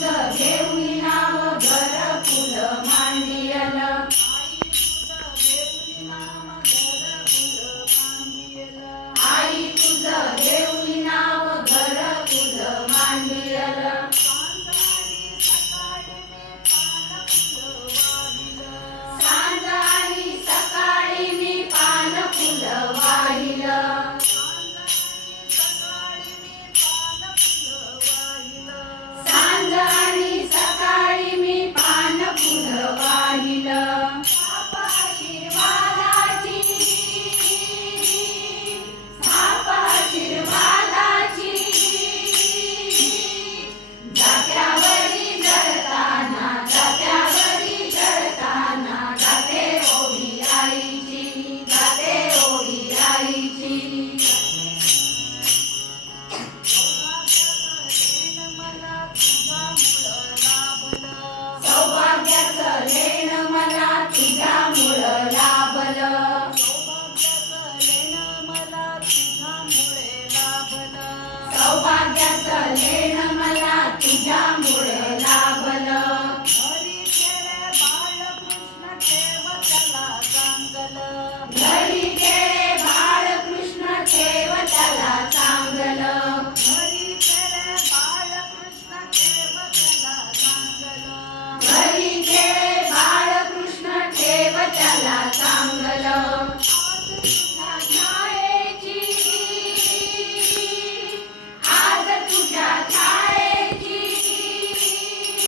the वेळ मला तुझ्यामुळे